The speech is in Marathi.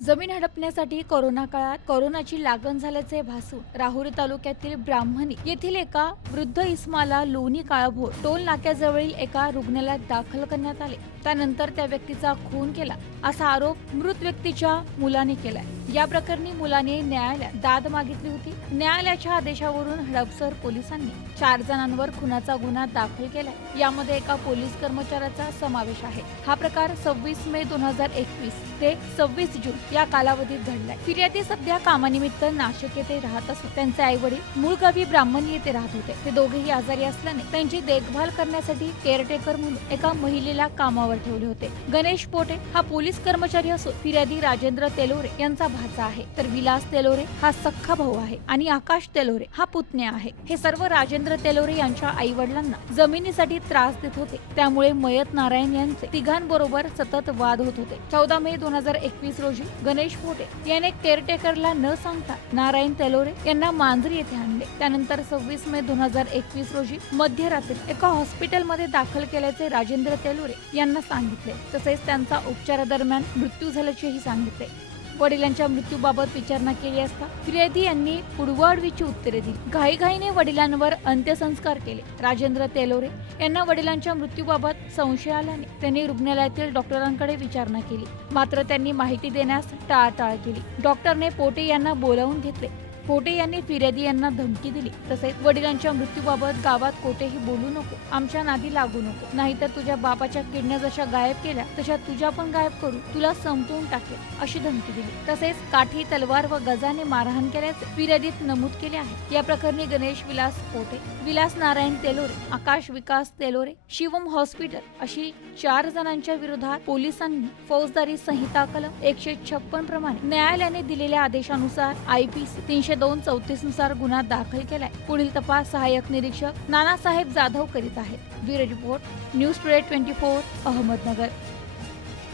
जमीन हडपण्यासाठी कोरोना काळात कोरोनाची लागण झाल्याचे भासून राहुरी तालुक्यातील ब्राह्मणी येथील एका वृद्ध इस्माला लोणी काळभोर टोल नाक्याजवळील एका रुग्णालयात दाखल करण्यात आले. त्यानंतर त्या व्यक्तीचा खून केला असा आरोप मृत व्यक्तीच्या मुलाने केलाय. या प्रकरणी मुलाने न्यायालयात दाद मागितली होती. न्यायालयाच्या आदेशावरून हडपसर पोलिसांनी चार जणांवर खुनाचा गुन्हा दाखल केलाय. यामध्ये एका पोलीस कर्मचाऱ्याचा समावेश आहे. हा प्रकार सव्वीस मे दोन हजार एकवीस ते सव्वीस जून या कालावधीत घडलाय. फिर्यादी सध्या कामानिमित्त नाशिक येथे राहत असून त्यांचे आई वडील मूळ गावी ब्राह्मणी येथे राहत होते. ते दोघेही आजारी असल्याने त्यांची देखभाल करण्यासाठी केअरटेकर म्हणून एका महिलेला कामावर ठेवले होते. गणेश पोटे हा पोलीस कर्मचारी असून फिर्यादी राजेंद्र तेलोरे यांचा भाचा आहे. तर विलास तेलोरे हा सख्खा भाऊ आहे आणि आकाश तेलोरे हा पुतण्या आहे. हे सर्व राजेंद्र तेलोरे यांच्या आई वडिलांना जमिनीसाठी त्रास देत होते. त्यामुळे मयत नारायण यांचे तिघांबरोबर सतत वाद होत होते. चौदा मे दोन हजार एकवीस रोजी गणेश पोटे याने केअरटेकरला न सांगता नारायण तेलोरे यांना मांजरी येथे आणले. त्यानंतर सव्वीस मे दोन हजार एकवीस रोजी मध्यरात्री एका हॉस्पिटलमध्ये दाखल केल्याचे राजेंद्र तेलोरे यांना सांगितले. तसेच त्यांचा उपचारादरम्यान मृत्यू झाल्याचेही सांगितले. वडिलांच्या मृत्यूबाबत विचारणा केली असता फिर्यादी यांनी पुडवडवीची उत्तरे दिली. घाईघाईने वडिलांवर अंत्यसंस्कार केले. राजेंद्र तेलोरे यांना वडिलांच्या मृत्यूबाबत संशय आल्याने त्यांनी रुग्णालयातील डॉक्टरांकडे विचारणा केली. मात्र त्यांनी माहिती देण्यास टाळाटाळ केली. डॉक्टरने पोटे यांना बोलावून घेतले. कोटे यांनी फिर्यादी यांना धमकी दिली. तसेच वडिलांच्या मृत्यूबाबत गावात कोठेही बोलू नको आमच्या नादी लागू नको. नाहीतर तुझ्या बापाच्या किडण्या जशा गायब केल्या तशा तुझ्या पण गायब करू. तुला संपवून टाकेल अशी धमकी दिली. तसेच काठी तलवार व गजाने मारहाण केल्याचे फिर्यादीत नमूद केले आहे. या प्रकरणी गणेश विलास कोटे विलास नारायण तेलोरे आकाश विकास तेलोरे शिवम हॉस्पिटल अशी चार जणांच्या विरोधात पोलिसांनी फौजदारी संहिता कलम एकशे छप्पन प्रमाणे न्यायालयाने दिलेल्या आदेशानुसार आयपीसी तीनशे दोन चौतीसनुसार गुन्हा दाखल केलाय. पुढील तपास सहाय्यक निरीक्षक नानासाहेब जाधव करीत आहेत. Bureau report news today twenty four Ahmednagar.